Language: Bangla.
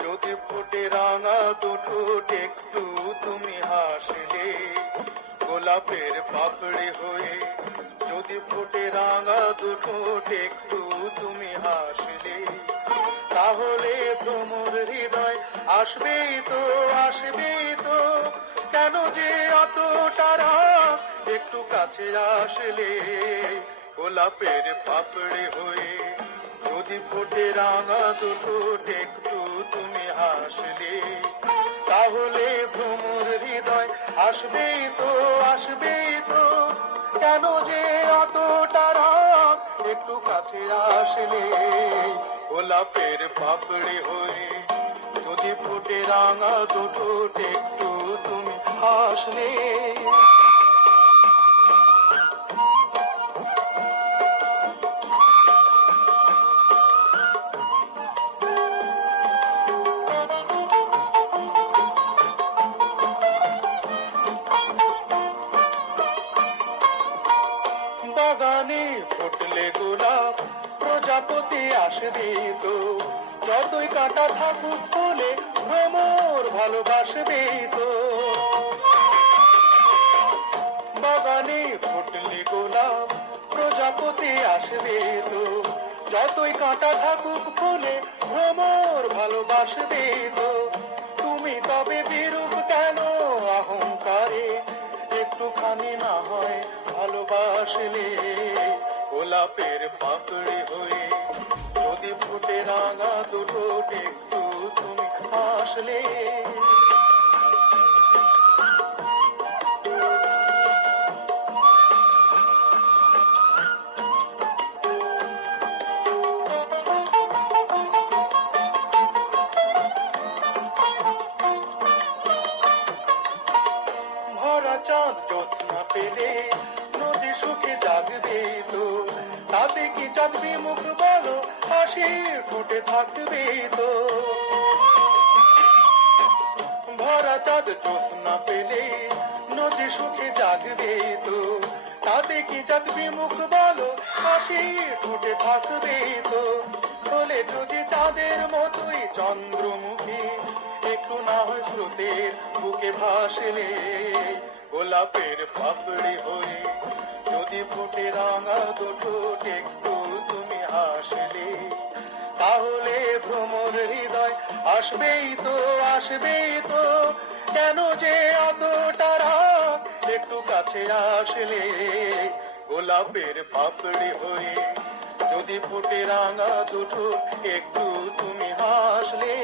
যদি ফুটে রাঙা দুটো একটু তুমি হাসলে, গোলাপের পাপড়ি হয়ে। যদি ফুটে রাঙা দুটো একটু তুমি হাসলে, তাহলে তোমার হৃদয় আসবেই তো আসবেই তো। কেন যে অত তারা একটু কাছে আসলে, গোলাপের পাপড়ি হয়ে। যদি ফোটে রাঙা দুটো একটু তুমি হাসলে, তাহলে ভ্রমর হৃদয় আসবেই তো আসবেই তো। কেন যে অত তারা একটু কাছে আসলে? গোলাপের পাপড়ি হয়ে যদি ফুটে রাঙা দুটো একটু তুমি হাসলে। ফুটলে গোলাপ, প্রজাপতি আসবে তো। যতই কাটা থাকুক ফুলে, ভ্রমর ভালোবাসবে তো। বাগানে ফুটলে গোলাপ, প্রজাপতি আসবে তো। যতই কাটা থাকুক ফুলে, ভ্রমর ভালোবাসবে তো। তুমি তবে বিরূপ কেন? একটুখানি না হয় ভালোবাসলে গোলাপের পাকড়ে হয়ে। যদি ফুটে রাঙা দুটো একটু তুমি হাসলে চাঁদ জ্যোৎস্না পেলে নদী সুখে জাগবে তো। তাতে কি চাঁদবি মুখ বলো হাসি ফুটে থাকবে তো। ভরা চাঁদ জ্যোৎস্না পেলে নদী সুখে জাগবে তো। তাতে কি চাঁদবি মুখ বলো হাসি ফুটে থাকবে তো। হলে যদি চাঁদের মতোই চন্দ্রমুখী, একটু না স্রোতের বুকে ভাসলে। গোলাপের পাপড়ি হয়ে যদি ফুটে রাঙা দুটো একটু তুমি হাসলে। তাহলে ভ্রমর হৃদয় আসবেই তো আসবেই তো। কেন যে অত তারা একটু কাছে আসলে। গোলাপের পাপড়ি হয়ে যদি ফুটে রাঙা দুটো একটু তুমি হাসলে।